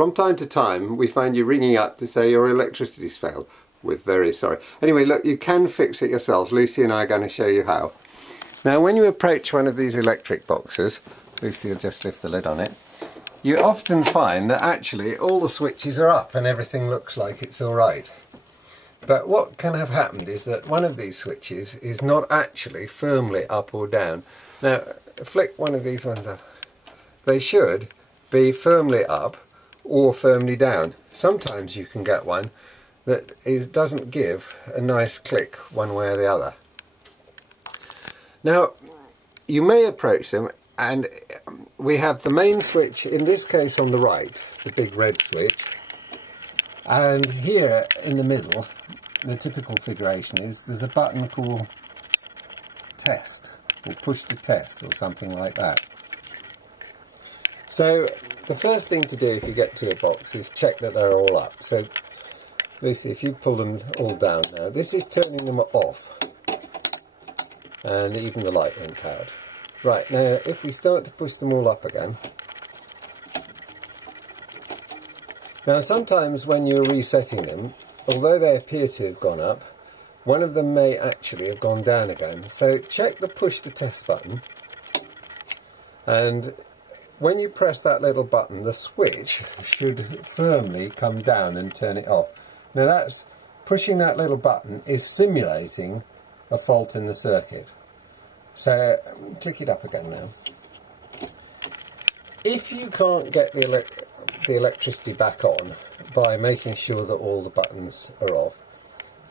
From time to time we find you ringing up to say your electricity's failed. We're very sorry. Anyway, look, you can fix it yourselves. Lucy and I are going to show you how. Now when you approach one of these electric boxes, Lucy will just lift the lid on it, you often find that actually all the switches are up and everything looks like it's alright. But what can have happened is that one of these switches is not actually firmly up or down. Now flick one of these ones up. They should be firmly up or firmly down. Sometimes you can get one that doesn't give a nice click one way or the other. Now you may approach them and we have the main switch, in this case on the right, the big red switch, and here in the middle, the typical configuration is there's a button called test, or push to test, or something like that. So the first thing to do if you get to a box is check that they're all up. So Lucy, if you pull them all down now, this is turning them off, and even the light went out. Right, now if we start to push them all up again, now sometimes when you're resetting them, although they appear to have gone up, one of them may actually have gone down again. So check the push to test button, and when you press that little button, the switch should firmly come down and turn it off. Now that's, pushing that little button is simulating a fault in the circuit. So click it up again now. If you can't get the electricity back on by making sure that all the buttons are off,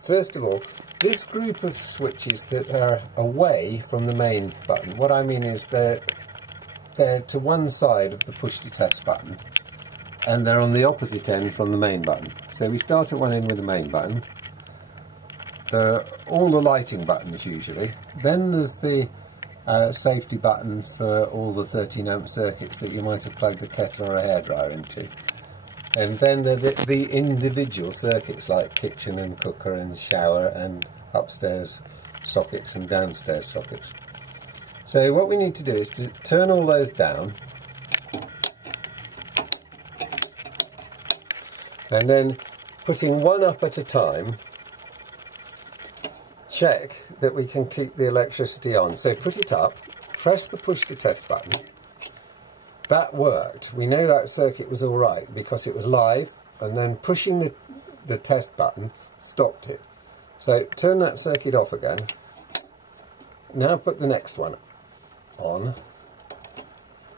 first of all, this group of switches that are away from the main button, what I mean is they're to one side of the push to test button and they're on the opposite end from the main button. So we start at one end with the main button, all the lighting buttons usually, then there's the safety button for all the 13 amp circuits that you might have plugged a kettle or a hairdryer into, and then the individual circuits like kitchen and cooker and shower and upstairs sockets and downstairs sockets. So what we need to do is to turn all those down, and then putting one up at a time, check that we can keep the electricity on. So put it up, press the push to test button. That worked. We know that circuit was alright because it was live, and then pushing the test button stopped it. So turn that circuit off again. Now put the next one on,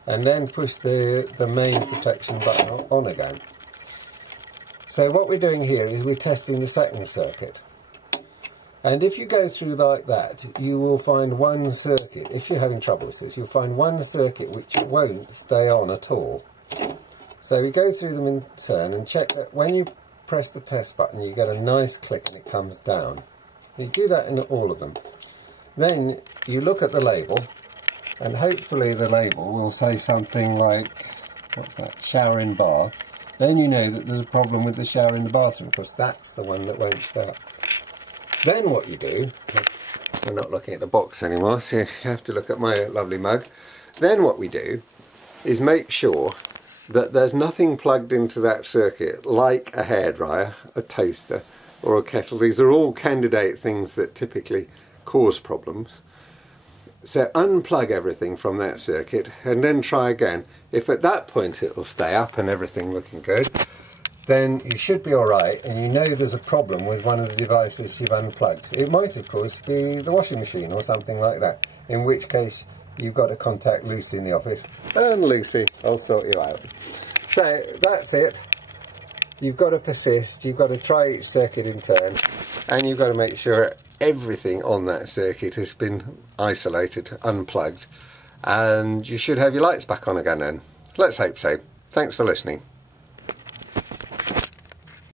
and then push the main protection button on again. So what we're doing here is we're testing the second circuit. And if you go through like that, you will find one circuit, if you're having trouble with this, you'll find one circuit which won't stay on at all. So we go through them in turn and check that when you press the test button you get a nice click and it comes down. You do that in all of them. Then you look at the label, and hopefully the label will say something like, what's that, shower in bath. Then you know that there's a problem with the shower in the bathroom, because that's the one that won't start. Then what you do, we're not looking at the box anymore, so you have to look at my lovely mug. Then what we do is make sure that there's nothing plugged into that circuit, like a hairdryer, a toaster or a kettle. These are all candidate things that typically cause problems. So unplug everything from that circuit and then try again. If at that point it'll stay up and everything looking good, then you should be alright, and you know there's a problem with one of the devices you've unplugged. It might of course be the washing machine or something like that, in which case you've got to contact Lucy in the office, and Lucy, I'll sort you out. So that's it. You've got to persist, you've got to try each circuit in turn, and you've got to make sure everything on that circuit has been isolated, unplugged, and you should have your lights back on again then. Let's hope so. Thanks for listening.